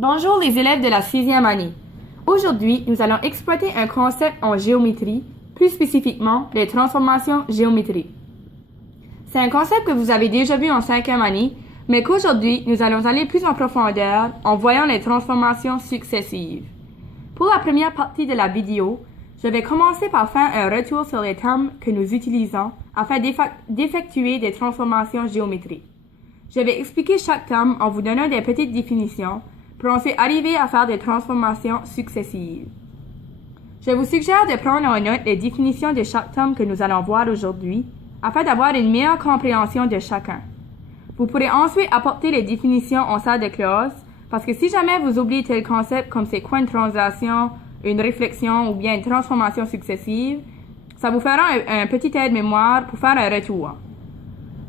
Bonjour les élèves de la 6e année. Aujourd'hui, nous allons exploiter un concept en géométrie, plus spécifiquement les transformations géométriques. C'est un concept que vous avez déjà vu en 5e année, mais qu'aujourd'hui, nous allons aller plus en profondeur en voyant les transformations successives. Pour la première partie de la vidéo, je vais commencer par faire un retour sur les termes que nous utilisons afin d'effectuer des transformations géométriques. Je vais expliquer chaque terme en vous donnant des petites définitions pour ensuite arriver à faire des transformations successives. Je vous suggère de prendre en note les définitions de chaque terme que nous allons voir aujourd'hui afin d'avoir une meilleure compréhension de chacun. Vous pourrez ensuite apporter les définitions en salle de classe parce que si jamais vous oubliez tel concept comme c'est quoi une translation, une réflexion ou bien une transformation successive, ça vous fera un petit aide-mémoire pour faire un retour.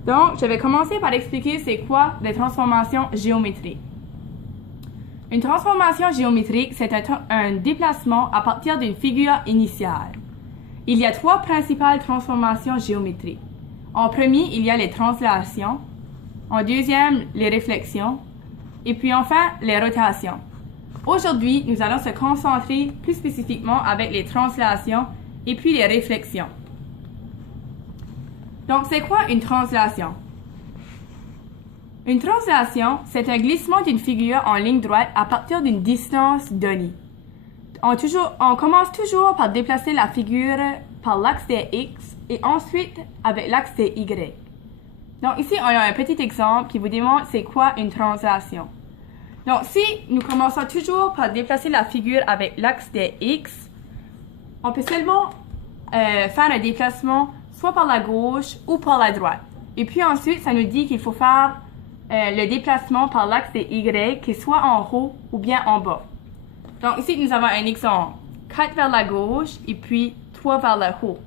Donc, je vais commencer par expliquer c'est quoi les transformations géométriques. Une transformation géométrique, c'est un déplacement à partir d'une figure initiale. Il y a trois principales transformations géométriques. En premier, il y a les translations. En deuxième, les réflexions. Et puis enfin, les rotations. Aujourd'hui, nous allons se concentrer plus spécifiquement avec les translations et puis les réflexions. Donc, c'est quoi une translation? Une translation, c'est un glissement d'une figure en ligne droite à partir d'une distance donnée. On commence toujours par déplacer la figure par l'axe des X et ensuite avec l'axe des Y. Donc ici, on a un petit exemple qui vous démontre c'est quoi une translation. Donc si nous commençons toujours par déplacer la figure avec l'axe des X, on peut seulement faire un déplacement soit par la gauche ou par la droite. Et puis ensuite, ça nous dit qu'il faut faire le déplacement par l'axe des Y, qui soit en haut ou bien en bas. Donc ici, nous avons un exemple. 4 vers la gauche et puis 3 vers le haut.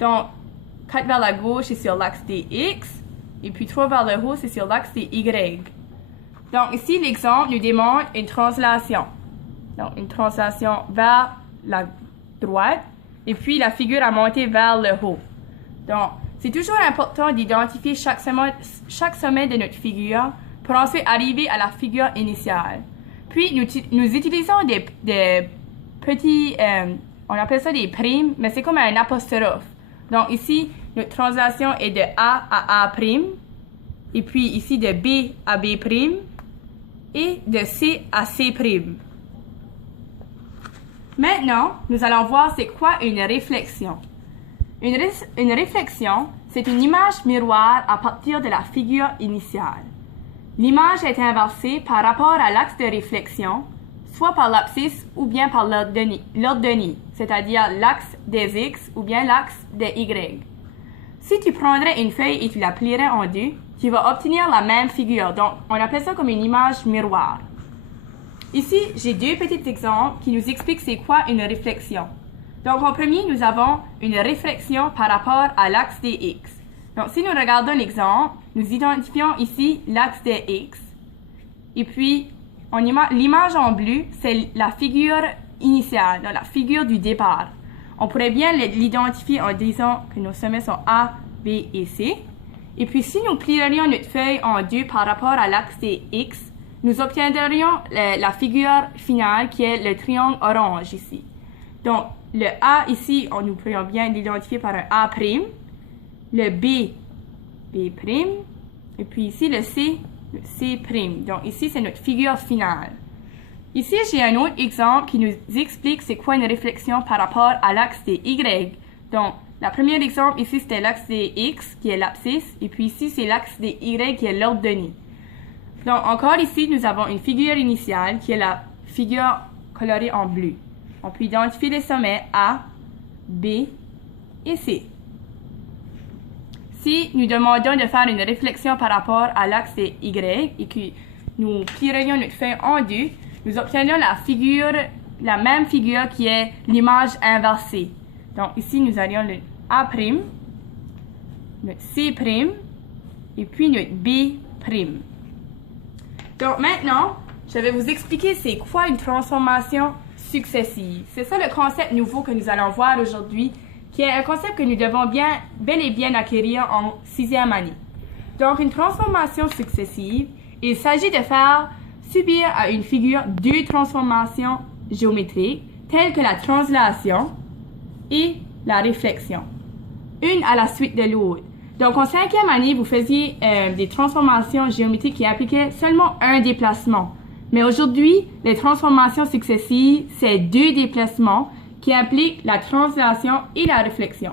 Donc, 4 vers la gauche, c'est sur l'axe des X. Et puis 3 vers le haut, c'est sur l'axe des Y. Donc ici, l'exemple nous démontre une translation. Donc, une translation vers la droite. Et puis, la figure a monté vers le haut. Donc, c'est toujours important d'identifier chaque sommet de notre figure pour ensuite arriver à la figure initiale. Puis, nous utilisons des petits, on appelle ça des primes, mais c'est comme un apostrophe. Donc ici, notre translation est de A à A', et puis ici de B à B', et de C à C'. Maintenant, nous allons voir c'est quoi une réflexion. Une réflexion, c'est une image miroir à partir de la figure initiale. L'image est inversée par rapport à l'axe de réflexion, soit par l'abscisse ou bien par l'ordonnée, c'est-à-dire l'axe des X ou bien l'axe des Y. Si tu prendrais une feuille et tu la plierais en deux, tu vas obtenir la même figure, donc on appelle ça comme une image miroir. Ici, j'ai deux petits exemples qui nous expliquent c'est quoi une réflexion. Donc, en premier, nous avons une réflexion par rapport à l'axe des X. Donc, si nous regardons l'exemple, nous identifions ici l'axe des X. Et puis, l'image en bleu, c'est la figure initiale, donc la figure du départ. On pourrait bien l'identifier en disant que nos sommets sont A, B et C. Et puis, si nous plierions notre feuille en deux par rapport à l'axe des X, nous obtiendrions la figure finale qui est le triangle orange ici. Donc, le A ici, nous pourrions bien l'identifier par un A', le B, B', et puis ici le C, C'. Donc ici, c'est notre figure finale. Ici, j'ai un autre exemple qui nous explique c'est quoi une réflexion par rapport à l'axe des Y. Donc, le premier exemple ici, c'était l'axe des X, qui est l'abscisse, et puis ici, c'est l'axe des Y, qui est l'ordonnée. Donc, encore ici, nous avons une figure initiale, qui est la figure colorée en bleu. On peut identifier les sommets A, B et C. Si nous demandons de faire une réflexion par rapport à l'axe des Y et que nous plierions notre feuille en deux, nous obtiendrons la même figure qui est l'image inversée. Donc ici, nous aurions le A', notre C' et puis notre B'. Donc maintenant, je vais vous expliquer c'est quoi une transformation successive. C'est ça le concept nouveau que nous allons voir aujourd'hui, qui est un concept que nous devons bel et bien acquérir en 6e année. Donc, une transformation successive, il s'agit de faire subir à une figure deux transformations géométriques telles que la translation et la réflexion, une à la suite de l'autre. Donc, en 5e année, vous faisiez des transformations géométriques qui impliquaient seulement un déplacement. Mais aujourd'hui, les transformations successives, c'est deux déplacements qui impliquent la translation et la réflexion.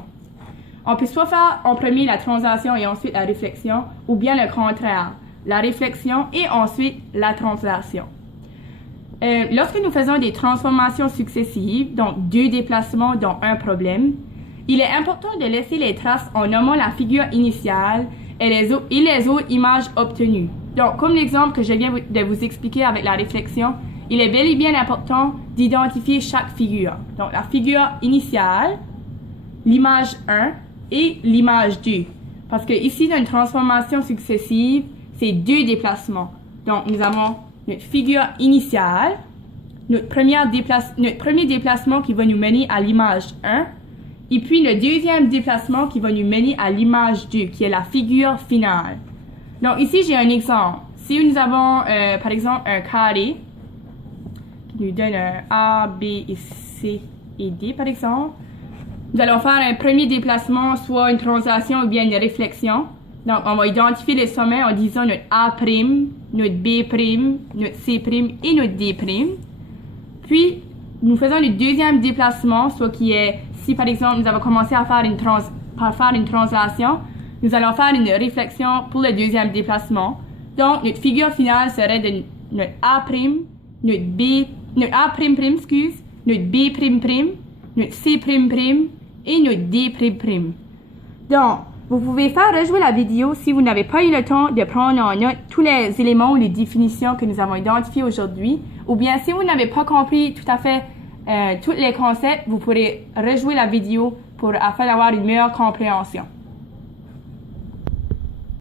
On peut soit faire en premier la translation et ensuite la réflexion, ou bien le contraire, la réflexion et ensuite la translation. Lorsque nous faisons des transformations successives, donc deux déplacements dont un problème, il est important de laisser les traces en nommant la figure initiale et les autres images obtenues. Donc, comme l'exemple que je viens de vous expliquer avec la réflexion, il est bel et bien important d'identifier chaque figure. Donc, la figure initiale, l'image 1 et l'image 2. Parce que ici, dans une transformation successive, c'est deux déplacements. Donc, nous avons notre figure initiale, notre premier déplacement qui va nous mener à l'image 1, et puis le deuxième déplacement qui va nous mener à l'image 2, qui est la figure finale. Donc ici, j'ai un exemple. Si nous avons, par exemple, un carré, qui nous donne un A, B et C et D, par exemple, nous allons faire un premier déplacement, soit une translation ou bien une réflexion. Donc, on va identifier les sommets en disant notre A', notre B', notre C' et notre D'. Puis, nous faisons le deuxième déplacement, soit qui est, si par exemple nous avons commencé à faire une translation, nous allons faire une réflexion pour le deuxième déplacement. Donc, notre figure finale serait de notre A', notre A', notre B', notre C', et notre D'. Donc, vous pouvez faire rejouer la vidéo si vous n'avez pas eu le temps de prendre en note tous les éléments ou les définitions que nous avons identifiés aujourd'hui. Ou bien, si vous n'avez pas compris tout à fait tous les concepts, vous pourrez rejouer la vidéo afin d'avoir une meilleure compréhension.